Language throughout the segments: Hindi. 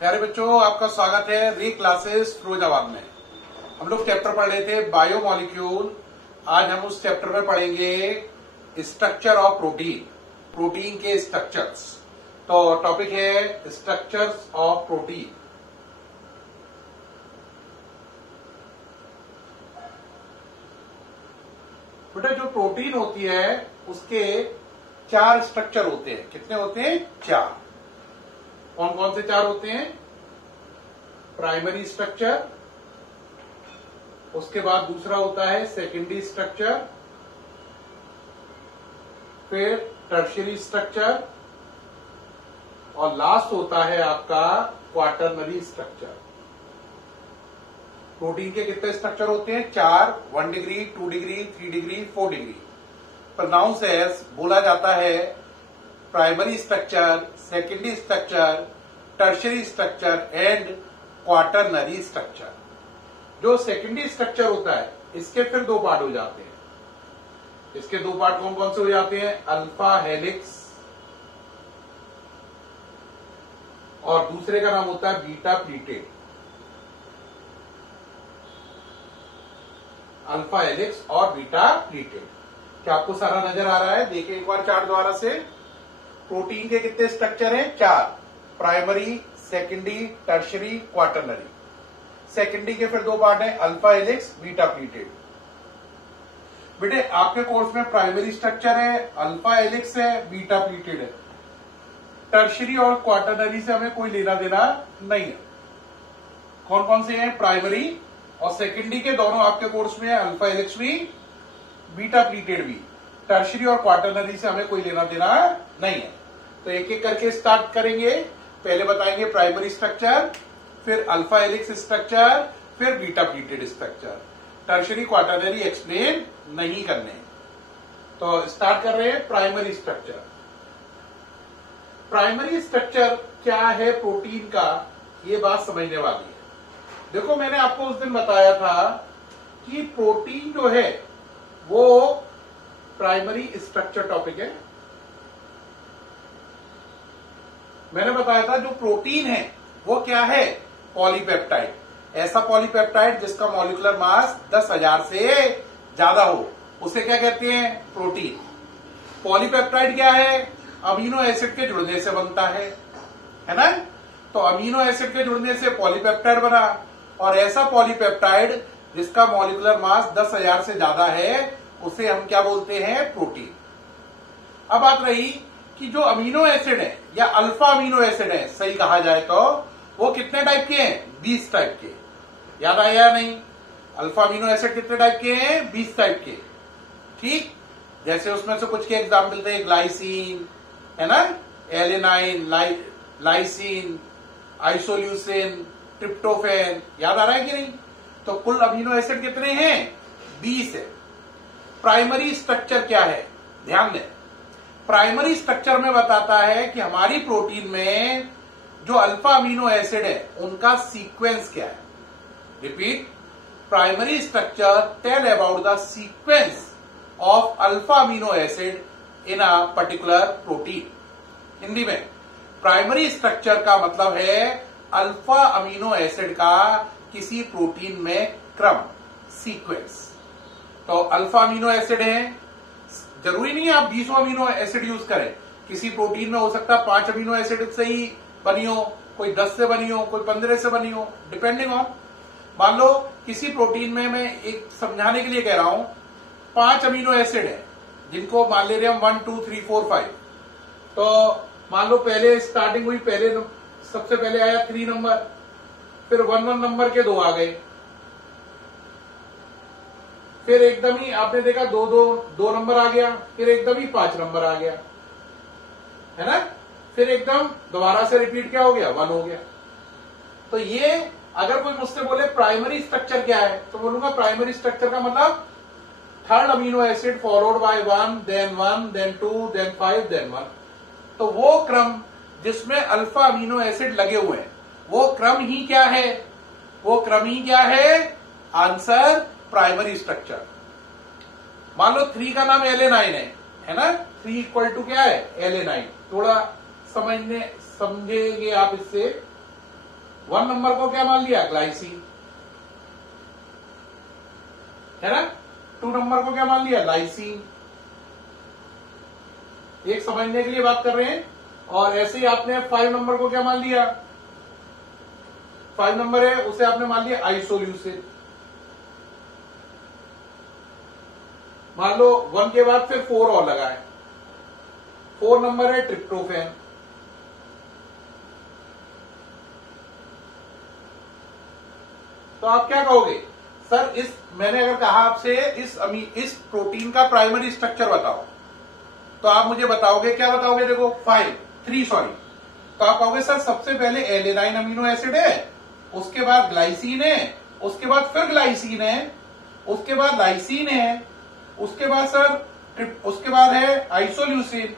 प्यारे बच्चों, आपका स्वागत है री क्लासेस फिरोजाबाद में। हम लोग चैप्टर पढ़ रहे थे बायोमोलिक्यूल। आज हम उस चैप्टर में पढ़ेंगे स्ट्रक्चर ऑफ प्रोटीन, प्रोटीन के स्ट्रक्चर्स। तो टॉपिक है स्ट्रक्चर्स ऑफ प्रोटीन। बेटा, जो प्रोटीन होती है उसके 4 स्ट्रक्चर होते हैं। कितने होते हैं? 4। कौन कौन से 4 होते हैं? प्राइमरी स्ट्रक्चर, उसके बाद दूसरा होता है सेकेंडरी स्ट्रक्चर, फिर टर्शियरी स्ट्रक्चर और लास्ट होता है आपका क्वाटरनरी स्ट्रक्चर। प्रोटीन के कितने स्ट्रक्चर होते हैं? 4। 1 degree, 2 degree, 3 degree, 4 degree. Pronounce as बोला जाता है primary structure, secondary structure, tertiary structure and quaternary structure. जो सेकेंडरी स्ट्रक्चर होता है इसके फिर 2 पार्ट हो जाते हैं। इसके 2 पार्ट कौन कौन से हो जाते हैं? अल्फा हेलिक्स और दूसरे का नाम होता है बीटा प्लीटेड। अल्फा हेलिक्स और बीटा प्लीटेड। क्या आपको सारा नजर आ रहा है? देखिए एक बार चार्ट द्वारा से। प्रोटीन के कितने स्ट्रक्चर हैं? 4। Primary, secondary, tertiary, quaternary. Secondary के फिर 2 पार्ट हैं, अल्फा हेलिक्स, बीटा प्लीटेड। बेटे, आपके कोर्स में प्राइमरी स्ट्रक्चर है, अल्फा हेलिक्स है, बीटा प्लीटेड है। टर्शियरी और क्वाटरनरी से हमें कोई लेना देना नहीं है। कौन कौन से हैं? प्राइमरी और सेकेंडरी के दोनों आपके कोर्स में है, अल्फा हेलिक्स भी, बीटा प्लीटेड भी। टर्शियरी और क्वाटरनरी से हमें कोई लेना देना नहीं है। तो एक एक करके स्टार्ट करेंगे। पहले बताएंगे प्राइमरी स्ट्रक्चर, फिर अल्फा हेलिक्स स्ट्रक्चर, फिर beta pleated structure. Tertiary quaternary explain नहीं करने। तो स्टार्ट कर रहे हैं प्राइमरी स्ट्रक्चर। प्राइमरी स्ट्रक्चर क्या है प्रोटीन का, ये बात समझने वाली है। देखो, मैंने आपको उस दिन बताया था कि प्रोटीन जो है वो प्राइमरी स्ट्रक्चर टॉपिक है। मैंने बताया था जो प्रोटीन है वो क्या है? पॉलीपेप्टाइड। ऐसा पॉलीपेप्टाइड जिसका मॉलिक्यूलर मास 10,000 से ज्यादा हो, उसे क्या कहते हैं? प्रोटीन। पॉलीपेप्टाइड क्या है? अमीनो एसिड के जुड़ने से बनता है ना? तो अमीनो एसिड के जुड़ने से पॉलीपेप्टाइड बना, और ऐसा पॉलीपेप्टाइड जिसका मॉलिक्यूलर मास 10,000 से ज्यादा है उसे हम क्या बोलते हैं? प्रोटीन। अब बात रही कि जो अमीनो एसिड है या अल्फा अमीनो एसिड है, सही कहा जाए तो वो कितने टाइप के हैं? 20 टाइप के। याद आया या नहीं? अल्फा अमीनो एसिड कितने टाइप के हैं? 20 टाइप के। ठीक, जैसे उसमें से कुछ के एग्जाम्पल थे, ग्लाइसिन है ना, एलेनाइन, लाइसिन, आइसोल्यूसिन, ट्रिप्टोफैन। याद आ रहा है कि नहीं? तो कुल अमीनो एसिड कितने हैं? 20 है। प्राइमरी स्ट्रक्चर क्या है? ध्यान दें, प्राइमरी स्ट्रक्चर में बताता है कि हमारी प्रोटीन में जो अल्फा अमीनो एसिड है उनका सीक्वेंस क्या है। Repeat, primary structure tell about the sequence of alpha amino acid in a particular protein. Hindi में प्राइमरी स्ट्रक्चर का मतलब है अल्फा अमीनो एसिड का किसी प्रोटीन में क्रम, सीक्वेंस। तो अल्फा अमीनो एसिड है, जरूरी नहीं है आप 20 अमीनो एसिड यूज करें। किसी प्रोटीन में हो सकता है 5 अमीनो एसिड से ही बनी हो, कोई 10 से बनी हो, कोई 15 से बनी हो, डिपेंडिंग ऑन। मान लो किसी प्रोटीन में, मैं एक समझाने के लिए कह रहा हूं, 5 अमीनो एसिड है जिनको मान ले रहे हम 1 2 3 4 5। तो मान लो पहले स्टार्टिंग हुई, पहले सबसे पहले आया 3 नंबर, फिर 1 1 नंबर के 2 आ गए, फिर एकदम ही आपने देखा 2 नंबर आ गया, फिर एकदम ही 5 नंबर आ गया, है ना? फिर एकदम दोबारा से रिपीट क्या हो गया? 1 हो गया। तो ये अगर कोई मुझसे बोले प्राइमरी स्ट्रक्चर क्या है, तो बोलूंगा प्राइमरी स्ट्रक्चर का मतलब 3rd amino acid followed by 1 then 2 then 5 then 1। तो वो क्रम जिसमें अल्फा अमीनो एसिड लगे हुए हैं, वो क्रम ही क्या है? वो क्रम ही क्या है? Answer primary structure. मान लो 3 का नाम एलेनाइन है ना? 3 इक्वल टू क्या है? एलेनाइन। थोड़ा समझेंगे आप इससे। 1 नंबर को क्या मान लिया, ग्लाइसिन, है ना। 2 नंबर को क्या मान लिया, लाइसिन। एक समझने के लिए बात कर रहे हैं। और ऐसे ही आपने 5 नंबर को क्या मान लिया, 5 नंबर है उसे आपने मान लिया आइसोल्यूसिन। मान लो 1 के बाद फिर 4 और लगा है, 4 नंबर है ट्रिप्टोफैन। तो आप क्या कहोगे, सर इस मैंने अगर कहा आपसे इस प्रोटीन का प्राइमरी स्ट्रक्चर बताओ, तो आप मुझे बताओगे, क्या बताओगे, देखो 3 सॉरी। तो आप कहोगे सर सबसे पहले एलेनाइन अमीनो एसिड है, उसके बाद ग्लाइसिन है, उसके बाद फिर ग्लाइसिन है, उसके बाद लाइसिन है, उसके बाद सर उसके बाद है आइसोल्यूसिन,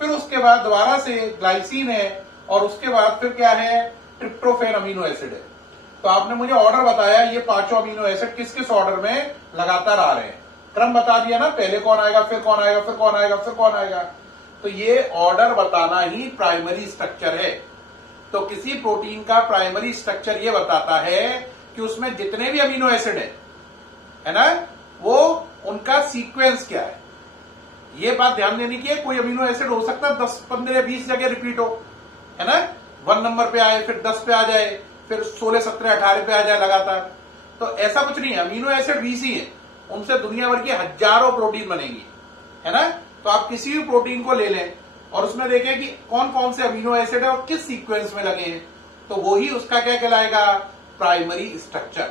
फिर उसके बाद दोबारा से ग्लाइसिन है, और उसके बाद फिर क्या है, ट्रिप्टोफैन अमीनो एसिड है। तो आपने मुझे ऑर्डर बताया, ये 5 अमीनो एसिड किस किस ऑर्डर में लगातार आ रहे हैं, क्रम बता दिया ना, पहले कौन आएगा, फिर कौन आएगा, फिर कौन आएगा, फिर कौन आएगा। तो ये ऑर्डर बताना ही प्राइमरी स्ट्रक्चर है। तो किसी प्रोटीन का प्राइमरी स्ट्रक्चर ये बताता है कि उसमें जितने भी अमीनो एसिड है ना, वो उनका सीक्वेंस क्या है। ये बात ध्यान देने की है, कोई अमीनो एसिड हो सकता है 10, 15, 20 जगह रिपीट हो, है ना, 1 नंबर पे आए, फिर 10 पे आ जाए, फिर 16, 17, 18 पे आ जाए लगातार। तो ऐसा कुछ नहीं है, अमीनो एसिड 20 ही है, उनसे दुनिया भर की हजारों प्रोटीन बनेंगी, है ना। तो आप किसी भी प्रोटीन को ले लें और उसमें देखें कि कौन कौन से अमीनो एसिड है और किस सीक्वेंस में लगे हैं, तो वो ही उसका क्या कहलाएगा, प्राइमरी स्ट्रक्चर।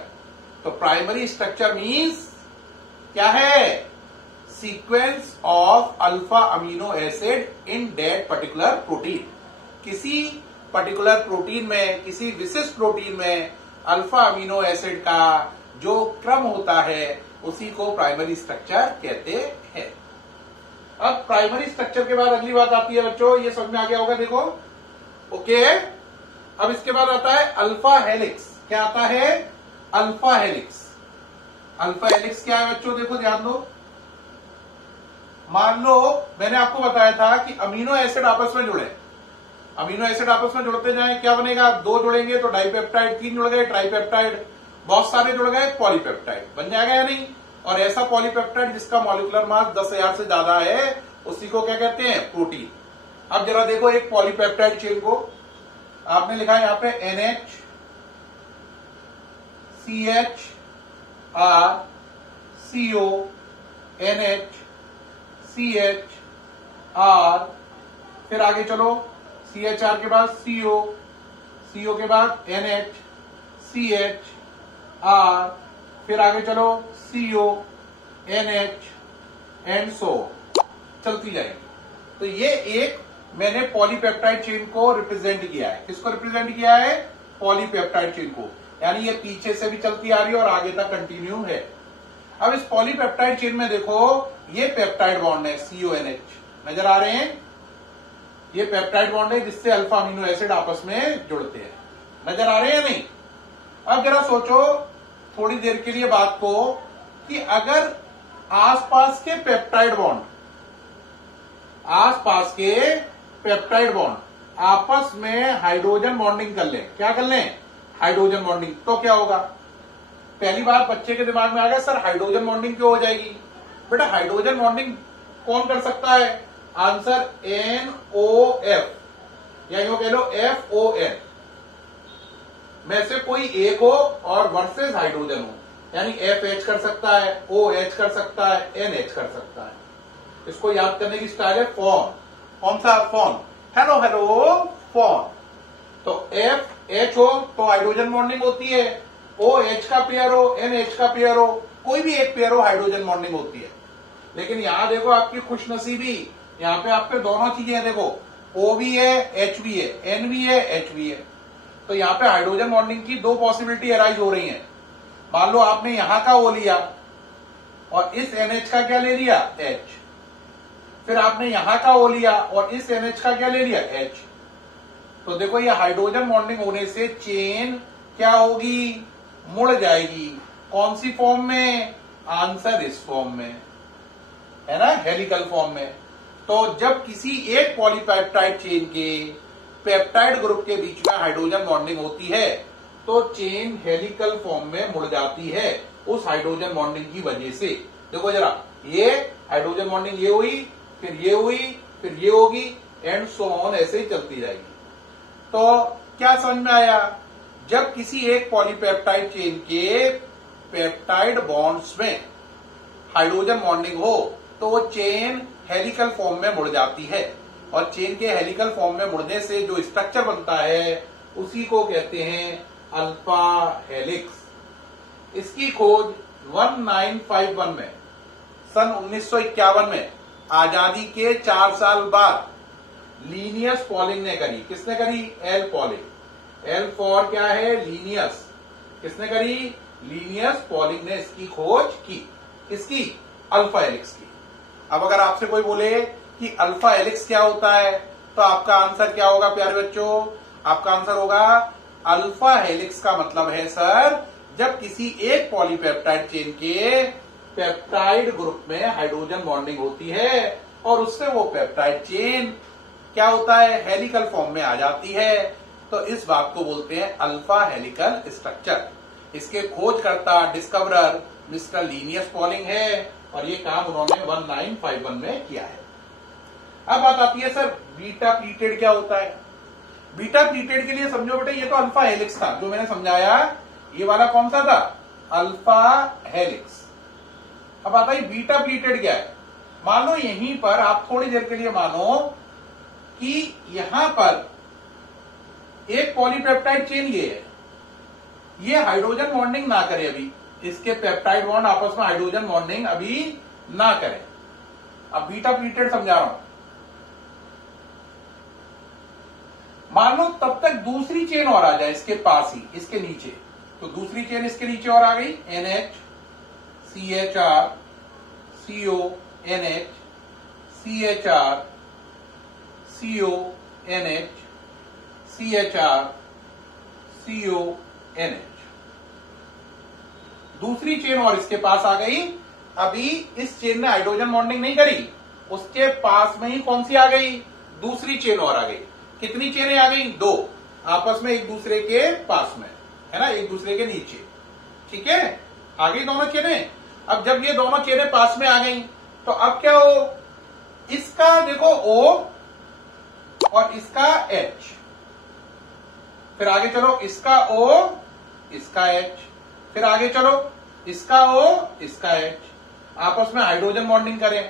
तो प्राइमरी स्ट्रक्चर मीन्स क्या है, sequence of alpha amino acid in that particular protein. किसी पर्टिकुलर प्रोटीन में, किसी विशिष्ट प्रोटीन में अल्फा अमीनो एसिड का जो क्रम होता है उसी को प्राइमरी स्ट्रक्चर कहते हैं। अब प्राइमरी स्ट्रक्चर के बाद अगली बात आती है बच्चों, ये समझ में आ गया होगा, देखो ओके। अब इसके बाद आता है अल्फा हेलिक्स। क्या आता है, अल्फा हेलिक्स। अल्फा हेलिक्स क्या है बच्चों, देखो ध्यान दो। मान लो मैंने आपको बताया था कि अमीनो एसिड आपस में जुड़े, अमीनो एसिड आपस में जुड़ते जाएं, क्या बनेगा, 2 जुड़ेंगे तो डाइपेप्टाइड, 3 जुड़ गए ट्राइपेप्टाइड, बहुत सारे जुड़ गए पॉलीपेप्टाइड, बन जाएगा या नहीं। और ऐसा पॉलीपेप्टाइड जिसका मॉलिक्यूलर मास 10,000 से ज्यादा है, उसी को क्या कहते हैं, प्रोटीन। अब जरा देखो एक पॉलीपेप्टाइड चेन को, आपने लिखा है यहां पे NH CH R CO NH CH R, फिर आगे चलो CHR के बाद CO, CO के बाद NH CH R, फिर आगे चलो CO NH एंड सो चलती जाएगी। तो ये एक मैंने पॉलीपेप्टाइड चेन को रिप्रेजेंट किया है। किसको रिप्रेजेंट किया है, पॉलीपेप्टाइड चेन को, यानी ये पीछे से भी चलती आ रही है और आगे तक कंटिन्यू है। अब इस पॉलीपेप्टाइड चेन में देखो ये पेप्टाइड बॉन्ड है CONH, नजर आ रहे हैं, ये पेप्टाइड बॉन्ड है जिससे अल्फा अमीनो एसिड आपस में जुड़ते हैं, नजर आ रहे हैं नहीं। अब जरा सोचो थोड़ी देर के लिए बात को कि अगर आसपास के पेप्टाइड बॉन्ड, आसपास के पेप्टाइड बॉन्ड आपस में हाइड्रोजन बॉन्डिंग कर लें, क्या कर लें, हाइड्रोजन बॉन्डिंग, तो क्या होगा। पहली बात बच्चे के दिमाग में आ गया, सर हाइड्रोजन बॉन्डिंग क्यों हो जाएगी। बेटा हाइड्रोजन बॉन्डिंग कौन कर सकता है, आंसर NOF, या यूं कह लो FON में से कोई एक हो और वर्सेस हाइड्रोजन हो, यानी FH कर सकता है, OH कर सकता है, NH कर सकता है। इसको याद करने की स्टाइल है फॉन। कौन सा फॉन, हेलो हेलो फॉन। तो FH हो तो हाइड्रोजन बॉन्डिंग होती है, OH का पेयर हो, NH का पेयर हो, कोई भी एक पेयर हो हाइड्रोजन बॉन्डिंग होती है। लेकिन यहां देखो आपकी खुशनसीबी, यहां पे आपके दोनों चीजें हैं, देखो O भी है H भी है, N भी है H भी है। तो यहां पे हाइड्रोजन बॉन्डिंग की 2 पॉसिबिलिटी अराइज हो रही हैं। मान लो आपने यहां का O लिया और इस NH का क्या ले लिया, H, फिर आपने यहां का O लिया और इस NH का क्या ले लिया, H। तो देखो ये हाइड्रोजन बॉन्डिंग होने से चेन क्या होगी, मुड़ जाएगी। कौन सी फॉर्म में, आंसर इस फॉर्म में, है ना, हेलिकल फॉर्म में। तो जब किसी एक पॉलीपेप्टाइड चेन के पेप्टाइड ग्रुप के बीच में हाइड्रोजन बॉन्डिंग होती है तो चेन हेलिकल फॉर्म में मुड़ जाती है उस हाइड्रोजन बॉन्डिंग की वजह से। देखो जरा, ये हाइड्रोजन बॉन्डिंग ये हुई, फिर ये हुई, फिर ये होगी, एंड सो ऑन, ऐसे ही चलती जाएगी। तो क्या समझ में आया? जब किसी एक पॉलीपेप्टाइड चेन के पेप्टाइड बॉन्ड्स में हाइड्रोजन बॉन्डिंग हो तो वो चेन हेलिकल फॉर्म में मुड़ जाती है, और चेन के हेलिकल फॉर्म में मुड़ने से जो स्ट्रक्चर बनता है उसी को कहते हैं अल्फा हेलिक्स। इसकी खोज 1951 में, सन 1951 में, आजादी के 4 साल बाद लीनियस पॉलिंग ने करी। किसने करी? L polling. एल फॉर क्या है? लीनियस। किसने करी? लीनियस पॉलिंग ने इसकी खोज की। इसकी अल्फा हेलिक्स की। अब अगर आपसे कोई बोले कि अल्फा हेलिक्स क्या होता है, तो आपका आंसर क्या होगा प्यारे बच्चों? आपका आंसर होगा अल्फा हेलिक्स का मतलब है सर, जब किसी एक पॉलीपेप्टाइड चेन के पेप्टाइड ग्रुप में हाइड्रोजन बॉन्डिंग होती है और उससे वो पेप्टाइड चेन क्या होता है? हेलिकल फॉर्म में आ जाती है। तो इस बात को बोलते हैं अल्फा हेलिकल स्ट्रक्चर। इसके खोजकर्ता, डिस्कवरर मिस्टर लीनियस पॉलिंग है, और ये काम उन्होंने 1951 में किया है। अब बात आती है सर, बीटा प्लीटेड क्या होता है? बीटा प्लीटेड के लिए समझो बेटे, ये तो अल्फा हेलिक्स था जो मैंने समझाया। ये वाला कौन सा था? Alpha helix. अब आता है बीटा प्लीटेड क्या है? मान लो यहीं पर आप थोड़ी देर के लिए मानो कि यहां पर एक पॉलीपेप्टाइड चेन ये है, ये हाइड्रोजन बॉन्डिंग ना करे अभी, इसके पेप्टाइड बॉन्ड आपस में हाइड्रोजन बॉन्डिंग अभी ना करें। अब बीटा प्लीटेड समझा रहा हूं। मान लो तब तक दूसरी चेन और आ जाए इसके पास ही, इसके नीचे, तो दूसरी चेन इसके नीचे और आ गई, NH CHR CO NH CHR CO NH CHR CO NH। दूसरी चेन और इसके पास आ गई। अभी इस चेन ने हाइड्रोजन बॉन्डिंग नहीं करी, उसके पास में ही कौन सी आ गई? दूसरी चेन और आ गई। कितनी चेनें आ गई? 2, आपस में एक दूसरे के पास में, है ना, एक दूसरे के नीचे। ठीक है, आ गई दोनों चेनें। अब जब ये दोनों चेनें पास में आ गई तो अब क्या हो? इसका देखो O और इसका H, फिर आगे चलो, इसका O इसका H, फिर आगे चलो, इसका O इसका H, आपस में हाइड्रोजन बॉन्डिंग करें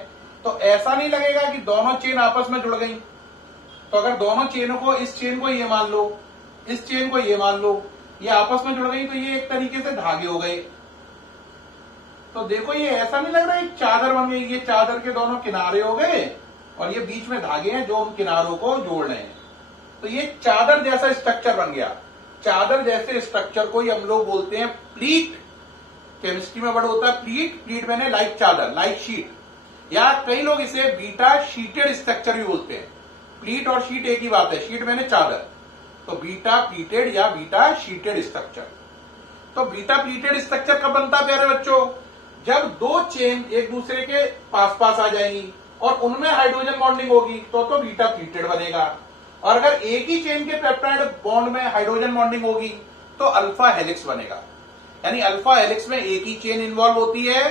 तो ऐसा नहीं लगेगा कि दोनों चेन आपस में जुड़ गई। तो अगर दोनों चेनों को, इस चेन को ये मान लो, इस चेन को ये मान लो, ये आपस में जुड़ गई, तो ये एक तरीके से धागे हो गए। तो देखो ये ऐसा नहीं लग रहा है एक चादर बन गई, ये चादर के दोनों किनारे हो गए और ये बीच में धागे हैं जो उन किनारों को जोड़ रहे हैं। तो ये चादर जैसा स्ट्रक्चर बन गया। चादर जैसे स्ट्रक्चर को ही हम लोग बोलते हैं प्लीट। केमिस्ट्री में वर्ड होता है प्लीट। प्लीट मैंने लाइक चादर, लाइक शीट, या कई लोग इसे बीटा शीटेड स्ट्रक्चर भी बोलते हैं। प्लीट और शीट एक ही बात है, शीट मैंने चादर, तो बीटा प्लीटेड या बीटा शीटेड स्ट्रक्चर। तो बीटा प्लीटेड स्ट्रक्चर कब बनता है प्यारे बच्चों? जब 2 चेन एक दूसरे के पास पास आ जाएंगी और उनमें हाइड्रोजन बॉन्डिंग होगी तो बीटा प्लीटेड बनेगा। और अगर एक ही चेन के पेप्टाइड बॉन्ड में हाइड्रोजन बॉन्डिंग होगी तो अल्फा हेलिक्स बनेगा। यानी अल्फा हेलिक्स में एक ही चेन इन्वॉल्व होती है,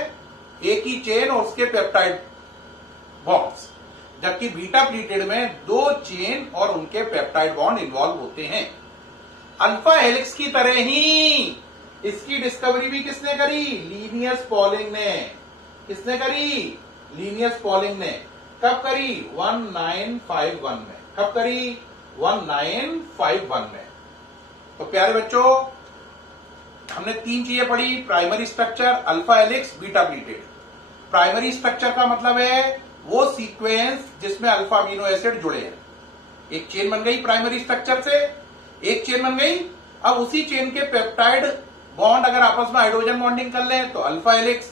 एक ही चेन और उसके पेप्टाइड बॉन्ड्स, जबकि बीटा प्लीटेड में 2 चेन और उनके पेप्टाइड बॉन्ड इन्वॉल्व होते हैं। अल्फा हेलिक्स की तरह ही इसकी डिस्कवरी भी किसने करी? लीनियस पॉलिंग ने। किसने करी? लीनियस पॉलिंग ने। कब करी? 1951 में। कब करी? 1951 में। तो प्यारे बच्चों, हमने 3 चीजें पढ़ी, primary structure, alpha helix, beta pleated. Primary structure का मतलब है वो सीक्वेंस जिसमें अल्फा अमीनो एसिड जुड़े हैं। एक चेन बन गई प्राइमरी स्ट्रक्चर से, एक चेन बन गई। अब उसी चेन के पेप्टाइड बॉन्ड अगर आपस में हाइड्रोजन बॉन्डिंग कर लें तो अल्फा हेलिक्स।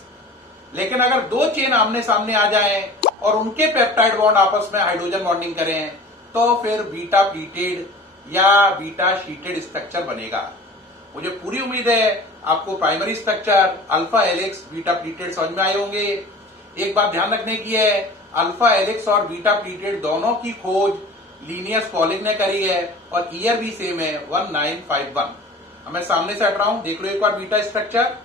लेकिन अगर 2 चेन आमने सामने आ जाएं और उनके पेप्टाइड बॉन्ड आपस में हाइड्रोजन बॉन्डिंग करें तो फिर बीटा प्लीटेड या बीटा शीटेड स्ट्रक्चर बनेगा। मुझे पूरी उम्मीद है आपको primary structure, alpha helix, beta pleated समझ में आए होंगे। एक बात ध्यान रखने की है, अल्फा हेलिक्स और बीटा प्लीटेड दोनों की खोज लीनियस पॉलिंग ने करी है और ईयर भी सेम है, 1951। अब मैं सामने से हट रहा हूं, देख लो एक बार बीटा स्ट्रक्चर।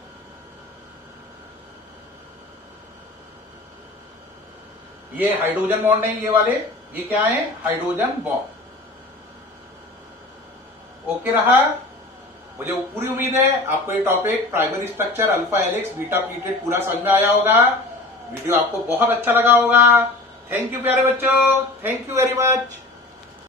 ये हाइड्रोजन बॉन्ड है, ये वाले, ये क्या है, हाइड्रोजन बॉन्ड। ओके रहा। मुझे पूरी उम्मीद है आपको ये topic primary structure, alpha helix, beta pleated पूरा समझ में आया होगा। वीडियो आपको बहुत अच्छा लगा होगा। थैंक यू प्यारे बच्चों, थैंक यू वेरी मच।